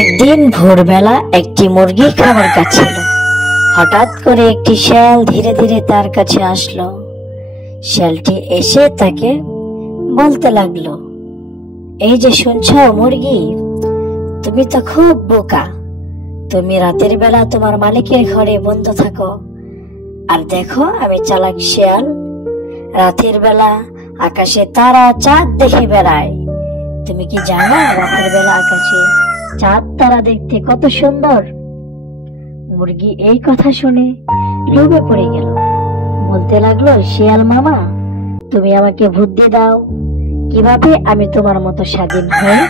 একদিন ভোরবেলা একটি মুরগি খাবার খাচ্ছিল। হঠাৎ করে একটি শেয়াল ধীরে ধীরে তার কাছে আসলো। শেয়ালটি এসে তাকে বলতে লাগলো, এই যে শুনছো মুরগি, তুমি তো খুব বোকা। তুমি রাতের বেলা তোমার মালিকের ঘরে বন্ধ থাকো, আর দেখো আমি চালাক শেয়াল রাতের বেলা আকাশে তারা চাঁদ দেখে বেড়াই। তুমি কি জানো রাতের বেলা আকাশে চাঁদ তারা দেখতে কত সুন্দর? মুরগি এই কথা শুনে লোভে পড়ে গেল, বলতে লাগলো, শিয়াল মামা, তুমি আমাকে বুদ্ধি দাও, কিভাবে আমি তোমার মতো স্বাধীন হয়ে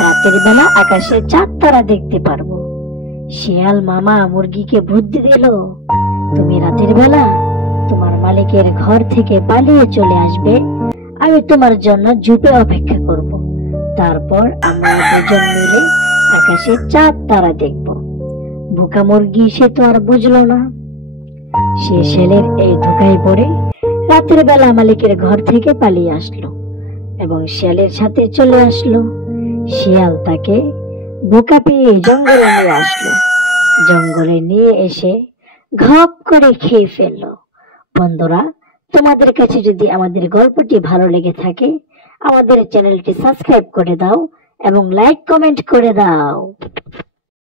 রাতের বেলা আকাশে চাঁদ তারা দেখতে পারবো। শিয়াল মামা মুরগিকে বুদ্ধি দিল, তুমি রাতের বেলা তোমার মালিকের ঘর থেকে পালিয়ে চলে আসবে, আমি তোমার জন্য ঝোপে অপেক্ষা করব, তারপর আমরা দুজন মিলে আকাশে চাঁদ তারা দেখব। বোকা মুরগি সে তো আর বুঝলো না। সে শেয়ালের এই ধোকায় পড়ে রাতের বেলা মালিকের ঘর থেকে পালিয়ে আসলো এবং শিয়ালের সাথে চলে আসলো। শিয়াল তাকে বোকা পেয়ে জঙ্গলে নিয়ে আসলো। জঙ্গলে নিয়ে এসে ঘপ করে খেয়ে ফেললো। বন্ধুরা, তোমাদের কাছে যদি আমাদের গল্পটি ভালো লেগে থাকে, আমাদের চ্যানেলটি সাবস্ক্রাইব করে দাও এবং লাইক কমেন্ট করে দাও।